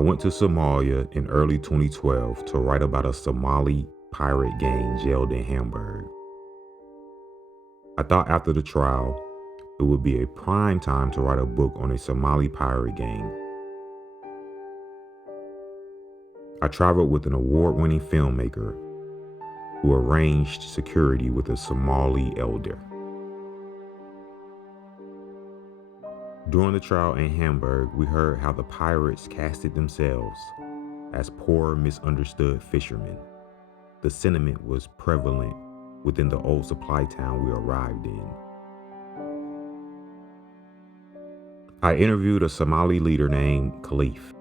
went to Somalia in early 2012 to write about a Somali pirate gang jailed in Hamburg. I thought after the trial, it would be a prime time to write a book on a Somali pirate gang. I traveled with an award-winning filmmaker who arranged security with a Somali elder. During the trial in Hamburg, we heard how the pirates casted themselves as poor, misunderstood fishermen. The sentiment was prevalent within the old supply town we arrived in. I interviewed a Somali leader named Khalif.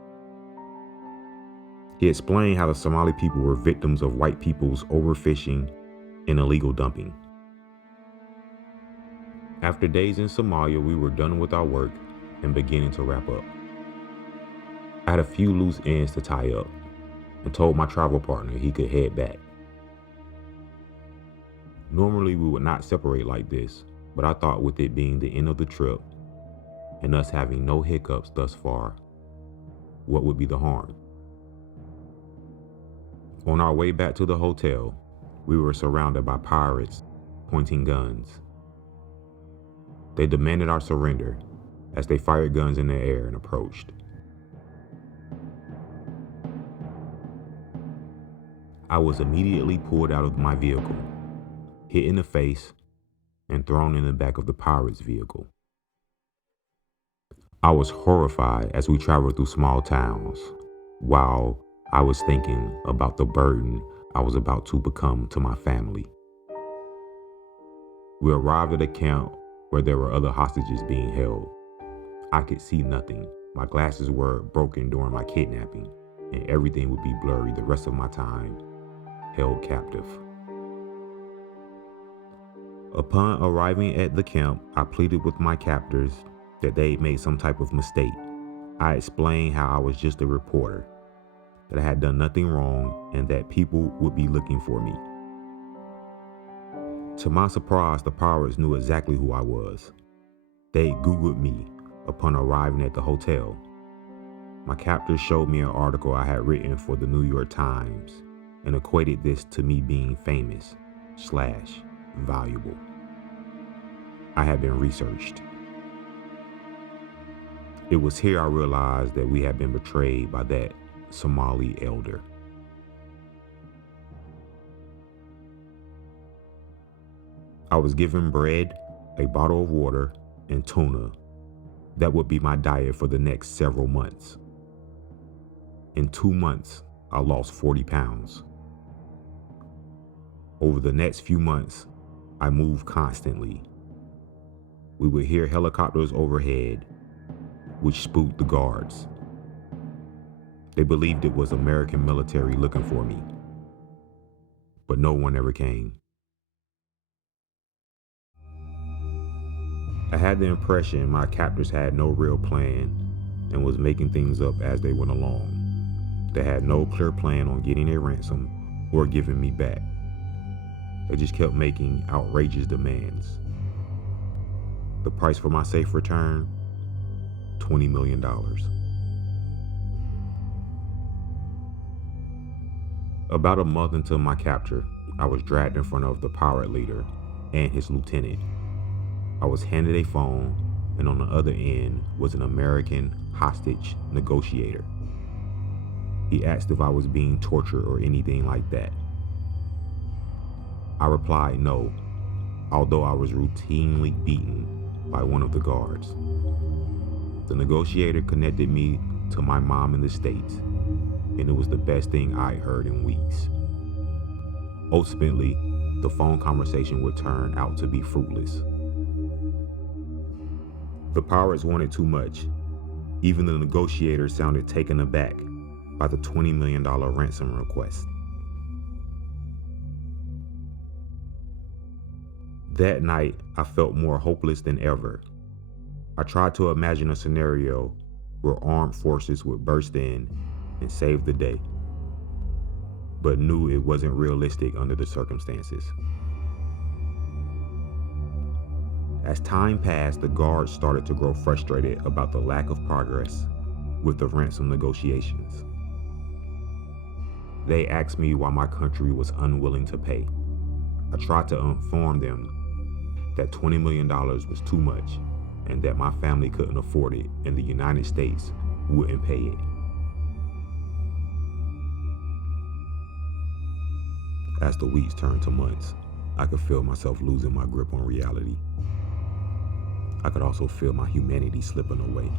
He explained how the Somali people were victims of white people's overfishing and illegal dumping. After days in Somalia, we were done with our work and beginning to wrap up. I had a few loose ends to tie up and told my travel partner he could head back. Normally we would not separate like this, but I thought with it being the end of the trip and us having no hiccups thus far, what would be the harm? On our way back to the hotel, we were surrounded by pirates pointing guns. They demanded our surrender as they fired guns in the air and approached. I was immediately pulled out of my vehicle, hit in the face, and thrown in the back of the pirates' vehicle. I was horrified as we traveled through small towns, while I was thinking about the burden I was about to become to my family. We arrived at a camp where there were other hostages being held. I could see nothing. My glasses were broken during my kidnapping, and everything would be blurry the rest of my time held captive. Upon arriving at the camp, I pleaded with my captors that they had made some type of mistake. I explained how I was just a reporter, that I had done nothing wrong, and that people would be looking for me. To my surprise, the pirates knew exactly who I was. They Googled me upon arriving at the hotel. My captors showed me an article I had written for the New York Times and equated this to me being famous/valuable. I had been researched. It was here I realized that we had been betrayed by that Somali elder. I was given bread, a bottle of water, and tuna. That would be my diet for the next several months. In 2 months, I lost 40 pounds. Over the next few months, I moved constantly. We would hear helicopters overhead, which spooked the guards. They believed it was American military looking for me, but no one ever came. I had the impression my captors had no real plan and was making things up as they went along. They had no clear plan on getting a ransom or giving me back. They just kept making outrageous demands. The price for my safe return, $20 million. About a month into my capture, I was dragged in front of the pirate leader and his lieutenant. I was handed a phone, and on the other end was an American hostage negotiator. He asked if I was being tortured or anything like that. I replied no, although I was routinely beaten by one of the guards. The negotiator connected me to my mom in the States, and it was the best thing I'd heard in weeks. Ultimately, the phone conversation would turn out to be fruitless. The pirates wanted too much. Even the negotiator sounded taken aback by the $20 million ransom request. That night, I felt more hopeless than ever. I tried to imagine a scenario where armed forces would burst in and save the day, but knew it wasn't realistic under the circumstances. As time passed, the guards started to grow frustrated about the lack of progress with the ransom negotiations. They asked me why my country was unwilling to pay. I tried to inform them that $20 million was too much and that my family couldn't afford it and the United States wouldn't pay it. As the weeks turned to months, I could feel myself losing my grip on reality. I could also feel my humanity slipping away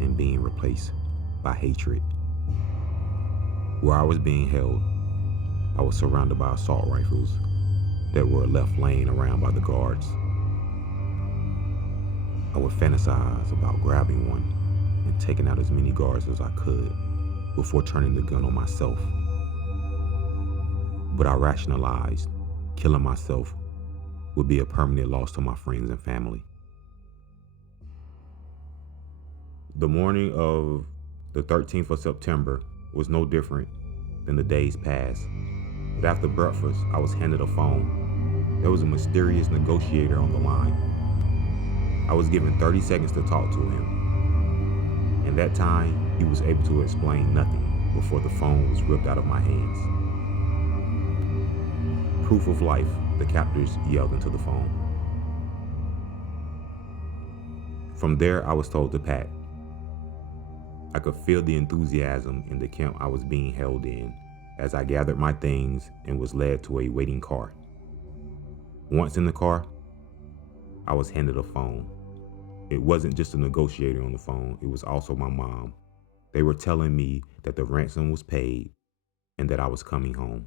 and being replaced by hatred. Where I was being held, I was surrounded by assault rifles that were left laying around by the guards. I would fantasize about grabbing one and taking out as many guards as I could before turning the gun on myself. But I rationalized killing myself would be a permanent loss to my friends and family. The morning of the 13th of September was no different than the days past. But after breakfast, I was handed a phone. There was a mysterious negotiator on the line. I was given 30 seconds to talk to him. In that time, he was able to explain nothing before the phone was ripped out of my hands. Proof of life, the captors yelled into the phone. From there, I was told to pack. I could feel the enthusiasm in the camp I was being held in as I gathered my things and was led to a waiting car. Once in the car, I was handed a phone. It wasn't just a negotiator on the phone, it was also my mom. They were telling me that the ransom was paid and that I was coming home.